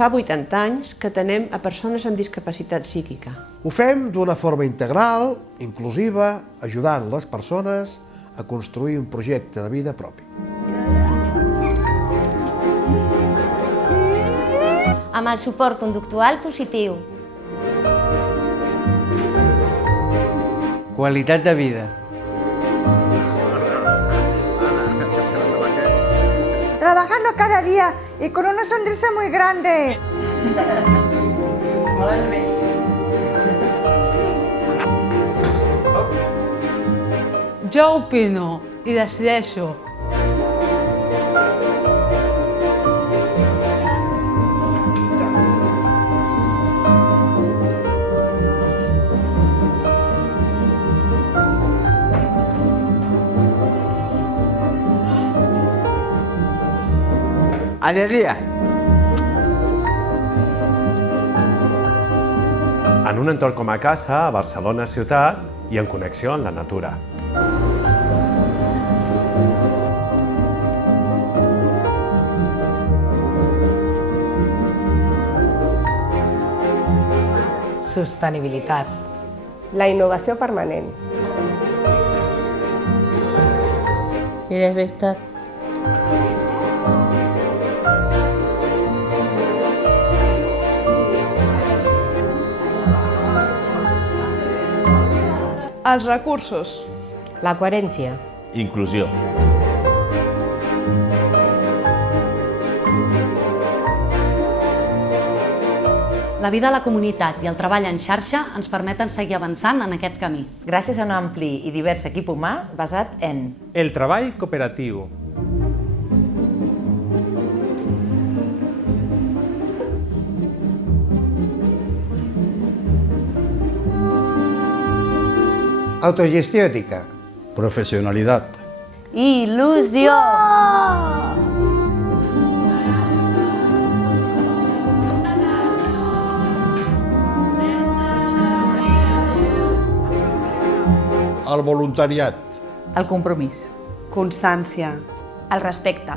Fa 80 anys que atenem a persones amb discapacitat psíquica. Ho fem d'una forma integral, inclusiva, ajudant les persones a construir un projecte de vida propi. Amb el suport conductual positiu. Qualitat de vida. Trabajando cada día y con una sonrisa muy grande. Jo opino i decideixo. Alegria. En un entorn com a casa, a Barcelona ciutat i en connexió amb la natura. Sostenibilitat. La innovació permanent. I és veritat. Els recursos. La coherència. Inclusió. La vida a la comunitat i el treball en xarxa ens permeten seguir avançant en aquest camí. Gràcies a un ampli i divers equip humà basat en el treball cooperatiu, Autogestió ètica. Professionalitat. Il·lusió! El voluntariat. el compromís, Constància. El respecte.